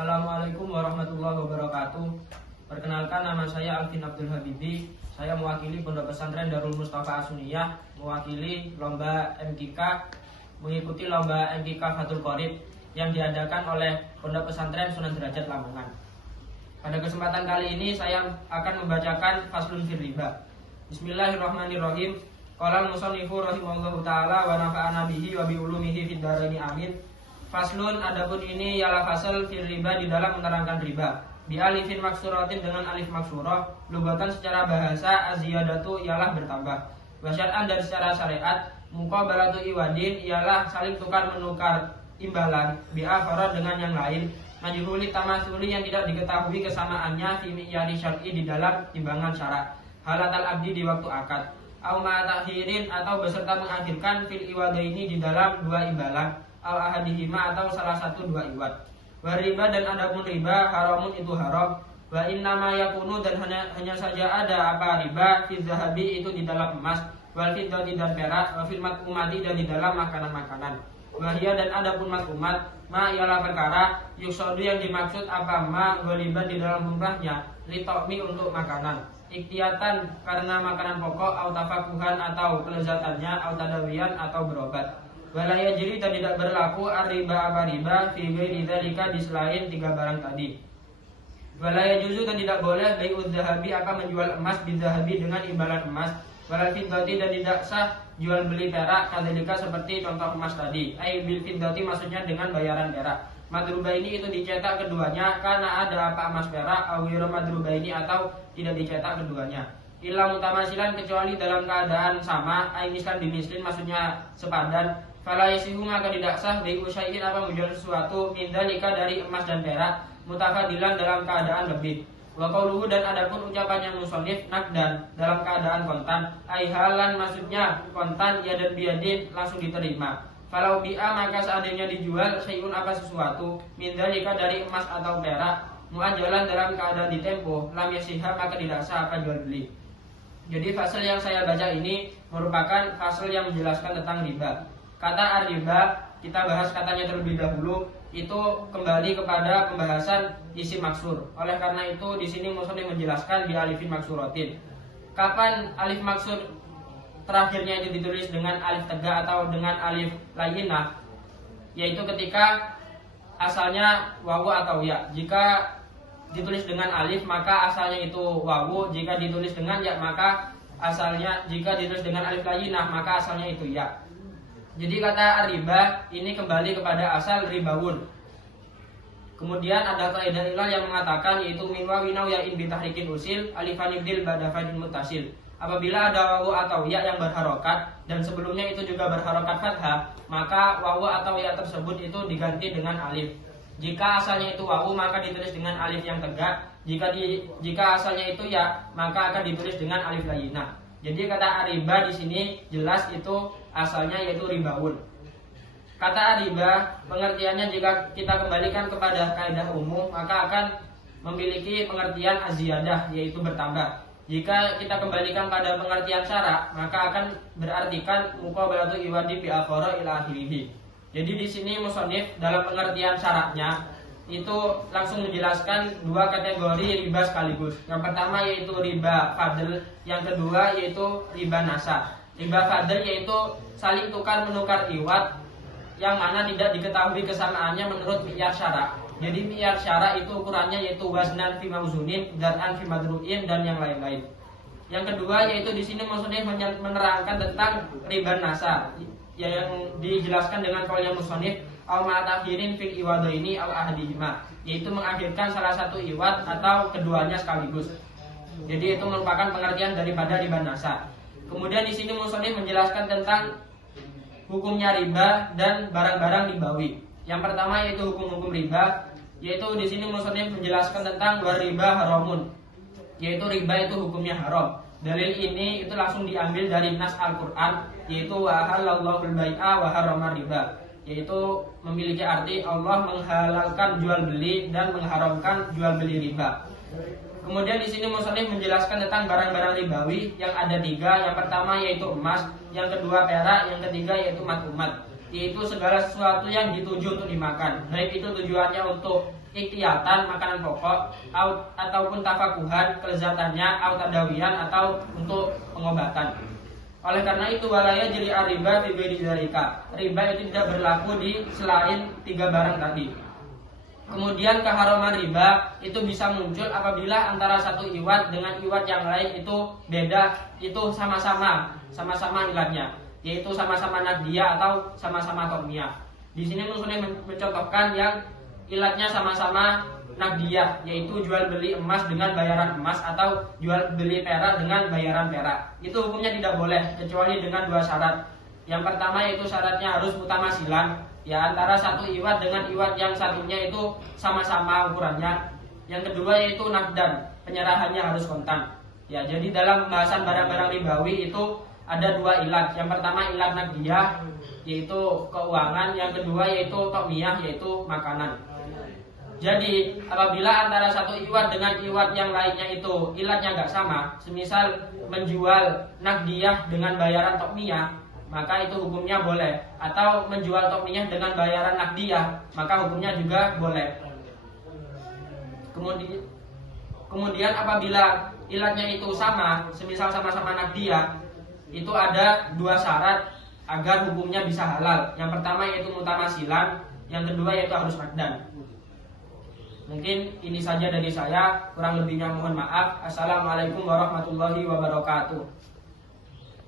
Assalamualaikum warahmatullahi wabarakatuh. Perkenalkan, nama saya Alvin Abdul Habibi. Saya mewakili Pondok Pesantren Darul Mustafa Asuniyah, mewakili lomba MKK, mengikuti lomba MKK Fathul Qorib yang diadakan oleh Pondok Pesantren Sunan Derajat Lamongan. Pada kesempatan kali ini saya akan membacakan faslun fil riba. Bismillahirrahmanirrahim. Qala al-musannifu rahimahullahu taala wa nafa'ana bihi wa bi ulumihi fid dharaini amin. Faslun, adapun ini ialah fasal fil riba, di dalam menerangkan riba. Bi alifin maksuratin, dengan alif maksurah. Lugatan secara bahasa, az-ziyadatu ialah bertambah. Wa syar'an, dan secara syariat, muqabalatu iwadin ialah saling tukar menukar imbalan bi akhara dengan yang lain. Majhuli tamasuli, yang tidak diketahui kesamaannya fi mi'yari syar'i, di dalam timbangan syarak. Halatal abdi, di waktu akad. Au ma ta'khirin, atau beserta mengakhirkan fil iwadaini, di dalam dua imbalan. Al ahadihima, atau salah satu dua iwad. Wa riba, dan adapun riba, haramun, itu haram. Wa innama yakunu, dan hanya saja ada apa riba, fi zahabi, itu di dalam emas, wal fiddati, dan perak, wa fil mat'umati, dan di dalam makanan-makanan. Wa hiya, dan adapun mat'umat, ma ialah perkara yusodu, yang dimaksud apa ma ghaliban di dalam jumlahnya, li ta'mi, untuk makanan, iktiyatan, karena makanan pokok, au tafakuhan, atau kelezatannya, au tadawiyan, atau berobat. Walaya jiri, dan tidak berlaku ar-riba apa riba fi ghairi dzalika, di selain tiga barang tadi. Walaya juzu, dan tidak boleh bai'udz zahabi apa menjual emas bizahabi dengan imbalan emas. Walal fiddati, dan tidak sah jual beli perak kadzalika, seperti contoh emas tadi. Ai bil fiddati, maksudnya dengan bayaran perak. Madruba ini itu dicetak keduanya, karena ada apa emas perak, awira madruba ini, atau tidak dicetak keduanya. Illa mutamasilan, kecuali dalam keadaan sama, ai mislan bimislin, maksudnya sepadan. Fala yasihu, maka tidak sah bai'u syai'in apa menjual sesuatu min dzalika, dari emas dan perak, mutafadilan, dalam keadaan lebih. Wa qauluhu, dan adapun ucapannya musannif, nakdan, dalam keadaan kontan, ai halan, maksudnya kontan, ya dan biadin, langsung diterima. Falau bi'a, maka seandainya dijual syai'un apa sesuatu min dzalika, dari emas atau perak, muajalan, dalam keadaan ditempo, lam yasihha, maka tidak sah apa jual beli. Jadi fasal yang saya baca ini merupakan fasal yang menjelaskan tentang riba. Kata ar-riba, kita bahas katanya terlebih dahulu, itu kembali kepada pembahasan isim maksur. Oleh karena itu di sini musannif menjelaskan bi alifin maksuratin. Kapan alif maksur terakhirnya itu ditulis dengan alif tegak atau dengan alif layyinah? Yaitu ketika asalnya wawu atau ya. Jika ditulis dengan alif, maka asalnya itu wawu. Jika ditulis dengan ya, maka asalnya, jika ditulis dengan alif layyinah, maka asalnya itu ya. Jadi kata ar-riba ini kembali kepada asal ribawun. Kemudian ada kaidah ilal yang mengatakan, yaitu min wawi naw ya in bi tahrikin usil alifan ibdil ba'da fa'il muttasil. Apabila ada wawu atau ya yang berharokat dan sebelumnya itu juga berharokat fathah, maka wawu atau ya tersebut itu diganti dengan alif. Jika asalnya itu wawu, maka ditulis dengan alif yang tegak. Jika asalnya itu ya, maka akan ditulis dengan alif layyinah. Jadi kata ar-riba di sini jelas itu asalnya yaitu ribawun. Kata ar-riba pengertiannya, jika kita kembalikan kepada kaidah umum, maka akan memiliki pengertian az-ziyadah, yaitu bertambah. Jika kita kembalikan pada pengertian syarak, maka akan berartikan muqabalatu iwadi bi akhara ila akhirih. Jadi di sini musannif dalam pengertian syaraknya itu langsung menjelaskan dua kategori riba sekaligus. Yang pertama yaitu riba fadl, yang kedua yaitu riba nasa. Riba fadl yaitu saling tukar menukar iwad yang mana tidak diketahui kesamaannya menurut mi'yar syara. Jadi mi'yar syara itu ukurannya yaitu waznan fi mauzunin, dar'an fi madru'in, dan yang lain-lain. Yang kedua yaitu di sini musannif menerangkan tentang riba nasa yang dijelaskan dengan qaulnya musannif au ma ta'khirin fil iwadaini al ahadihima, yaitu mengakhirkan salah satu iwad atau keduanya sekaligus. Jadi itu merupakan pengertian daripada riba nasa. Kemudian di sini musannif menjelaskan tentang hukumnya riba dan barang-barang ribawi. Yang pertama yaitu hukum-hukum riba, yaitu di sini musannif menjelaskan tentang riba haramun, yaitu riba itu hukumnya haram. Dalil ini itu langsung diambil dari nas Al-Qur'an, yaitu wa halallahu al-bai'a wa harrama riba, yaitu memiliki arti Allah menghalalkan jual beli dan mengharamkan jual beli riba. Kemudian di sini musannif menjelaskan tentang barang-barang ribawi yang ada tiga. Yang pertama yaitu emas, yang kedua perak, yang ketiga yaitu mat'umat. yaitu segala sesuatu yang dituju untuk dimakan, baik itu tujuannya untuk ikhtiatan makanan pokok ataupun tafakuhan kelezatannya atau tadawian atau untuk pengobatan. Oleh karena itu walaya jadi riba fi ghairi dzalika. Riba itu tidak berlaku di selain 3 barang tadi. Kemudian keharaman riba itu bisa muncul apabila antara satu iwat dengan iwat yang lain itu beda, itu sama-sama ilatnya, yaitu sama-sama naqdiyah atau sama-sama tokmiyah. Di sini Muslim mencontohkan yang ilatnya sama-sama naqdiyah, yaitu jual beli emas dengan bayaran emas atau jual beli perak dengan bayaran perak. Itu hukumnya tidak boleh kecuali dengan 2 syarat. Yang pertama yaitu syaratnya harus mutamasilan, ya antara satu iwat dengan iwat yang satunya itu sama-sama ukurannya. Yang kedua yaitu naqdan, penyerahannya harus kontan. Ya, jadi dalam pembahasan barang-barang ribawi itu ada 2 ilat. Yang pertama ilat naqdiyah, yaitu keuangan. Yang kedua yaitu tokmiyah, yaitu makanan. Jadi apabila antara satu iwat dengan iwat yang lainnya itu ilatnya nggak sama, semisal menjual naqdiyah dengan bayaran tokmiyah, maka itu hukumnya boleh. Atau menjual tokmiyah dengan bayaran naqdiyah, maka hukumnya juga boleh. Kemudian apabila ilatnya itu sama, semisal sama-sama naqdiyah, itu ada 2 syarat agar hukumnya bisa halal. Yang pertama yaitu mutamasilan, yang kedua yaitu harus naqdan. Mungkin ini saja dari saya, kurang lebihnya mohon maaf. Assalamualaikum warahmatullahi wabarakatuh.